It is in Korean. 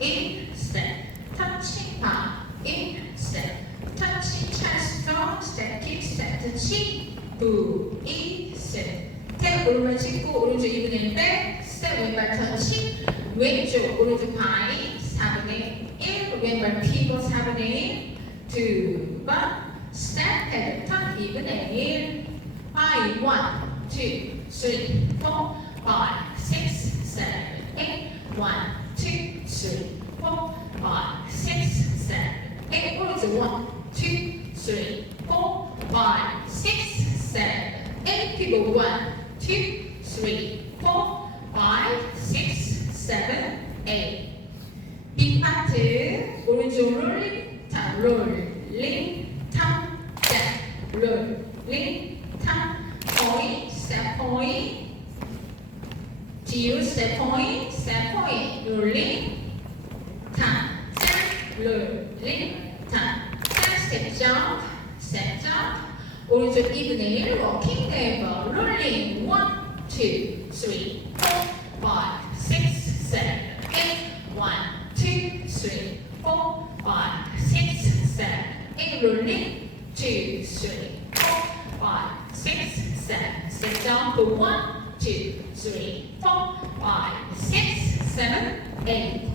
in, step, touching palm, in, step, touching chest, strong, step, kick, step, touching, 부, 이, step. 탭 오른발 짚고 오른쪽 2분의 1 백, 스텝 왼발 터치, 왼쪽 오른쪽 바이 4분의 1, 왼발 피벗 4분의 1, 두 번, 스텝 헤드 턴 2분의 1, 바이 1, 2, 3, 4, 5, 6, 7, 8, 1, 2, 3, 4, 5, 6, 7, 8, 오른쪽 1, 2, 3, 4, 5, 6, 7, 8, 피벗 1, 2, 3, 4, 5, 6, 7, 8. 빅파트 오른쪽 롤링 탑 롤링 탑 탭 롤링 탑 포인트 스텝 포인트 뒤로 스텝 포인트 스텝 포인트 롤링 탑 스텝 롤링 탑 스텝 점프 스텝 점프 오른쪽 2분의 1 워킹 네버 롤링 1, 2, 3, 4, 5, 6, 7, 8 1, 2, 3, 4, 5, 6, 7, 8 롤링 2, 3, 4, 5, 6, 7 step jump 1, 2, 3, 4, 5, 6, 7, 8